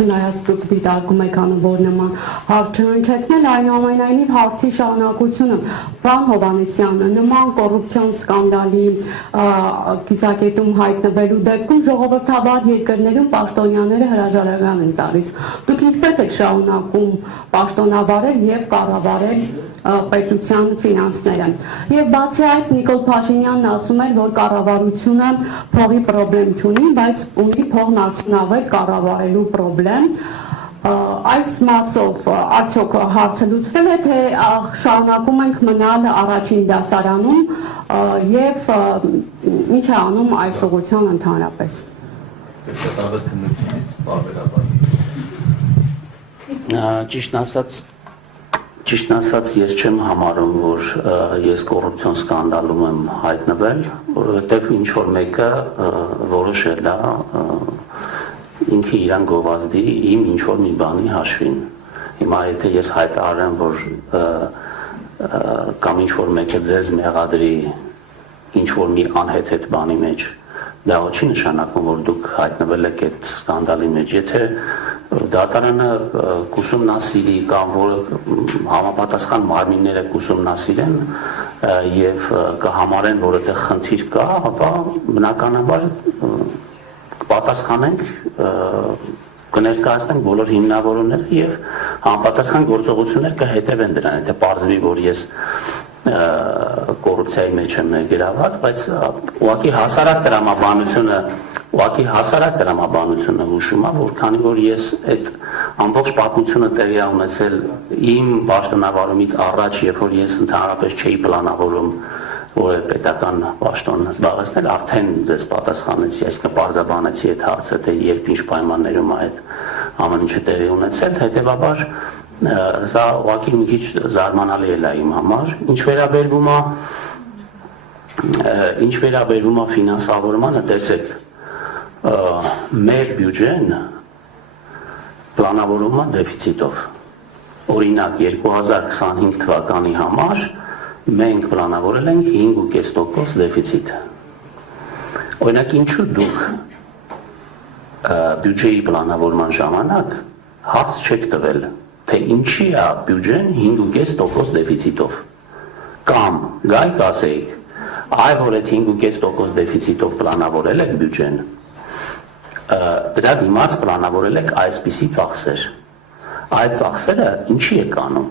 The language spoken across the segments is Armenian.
չնայած դուք դիտարկում եք անում, որ նման հարց չհնչեցնել, այնուամենայնիվ հարցի շարունակությունը պարոն Հովհաննիսյան, նման կոռուպցիոն սկանդալի կիսակետում հայտնվելու դեպքում ժողովրդավար երկրներում պաշտոնյաները հրաժարական են տալիս։ Դուք ինչպես եք շարունակում պաշտոնավարել եւ կառավարել պետության ֆինանսները։ Եվ բացի այդ Նիկոլ Փաշինյանն ասում էր, որ կառավարությունը փողի խնդրեմ չունի, բայց ունի փողն արդյունավետ կառավարելու խնդրեմ։ Այս մասով արդյոք հարցը լուծվել է, թե շարունակում ենք մնալ առաջին դասարանում եւ ինչ է անում այս ուղղությամբ ընդհանրապես։ Ճիշտ ասած, ես չեմ համարում, որ ես կոռուպցիոն սկանդալում եմ հայտնվել, որովհետև ինչ որ մեկը որոշել է ինքը իրան գովազդի իմ ինչ որ մի բանի հաշվին։ Հիմա եթե ես հայտարարեմ, որ կամ ինչ որ մեկը ձեզ մեղադրի ինչ որ մի անհեթեթ բանի մեջ, դա չի նշանակում, որ դուք հայտնվել եք այդ սկանդալի մեջ։ Եթե դատարանը կուսումնասիրի կամ որ համապատասխան մարմինները կուսումնասիրեն եւ կհամարեն, որ այդտեղ խնդիր կա, ապա բնականաբար կպատասխանենք, կներկայացնենք բոլոր հիմնավորումները եւ համապատասխան գործողություններ կհետևեն դրան, եթե պարզվի, որ ես կոռուպցիայի մեջ եմ ներգրավված, բայց ուղղակի հասարակ տրամաբանությունը հուշում է, որ քանի որ ես այդ ամբողջ պատմությունը տեղի է ունեցել իմ պաշտոնավարումից առաջ, երբ որ ես ընդհանրապես չէի պլանավորում որ պետական պաշտոնն զբաղեցնել, արդեն դες պատասխանեցի, այսինքն պարզաբանեցի այդ հարցը, թե երբ ինչ պայմաններում է այդ ամեն ինչը տեղի ունեցել, հետեւաբար սա ուղղակի մի քիչ զարմանալի է իմ համար։ Ինչ վերաբերվում է ֆինանսավորմանը, տեսեք, մեր բյուջեն պլանավորվում է դեֆիցիտով։ Օրինակ 2025 թվականի համար մենք պլանավորել ենք 5.5% դեֆիցիտ։ Օրինակ ինչու դուք բյուջեի պլանավորման ժամանակ հարց չեք տվել, թե ինչի է բյուջեն 5.5% դեֆիցիտով։ Կամ գայք ասեիք, այ որ այդ 5.5% դեֆիցիտով պլանավորել եք բյուջեն, դրա դիմաց պլանավորել եք այսպիսի ծախսեր։ Այդ ծախսերը ինչի եք անում,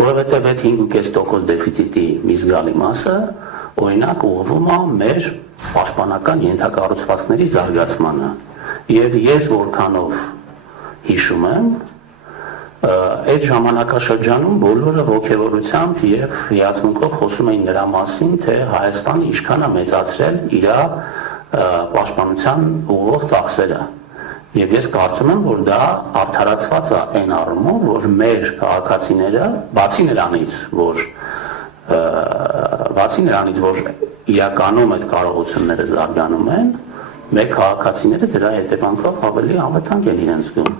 որովհետև այդ 5.5% դեֆիցիտի մի զգալի մասը օրինակ ուղղվում է մեր պաշտպանական ենթակառուցվածքների զարգացմանը։ Եվ ես որքանով հիշում եմ, այդ ժամանակաշրջանում բոլորը ոգևորությամբ եւ հիացմունքով խոսում էին նրա մասին, թե Հայաստանը ինչքան է մեծացրել իր պաշտպանության ուղղող ծախսերը։ Եվ ես կարծում եմ, որ դա արդարացված է այն առումով, որ մեր քաղաքացիները, բացի նրանից, որ իրականում այդ կարողությունները զարգանում են, մեր քաղաքացիները դրա հետևանքով ավելի անվտանգ են իրենց զգում։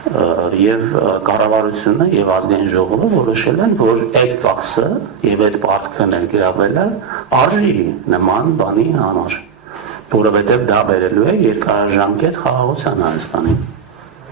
Եվ կառավարությունը եւ ազգային ժողովը որոշել են, որ այդ ծախսը եւ այդ պարտքը ներգրավելը արժի նման բանի համար, որովհետեւ դա բերելու է երկարաժամկետ խաղաղության Հայաստանին։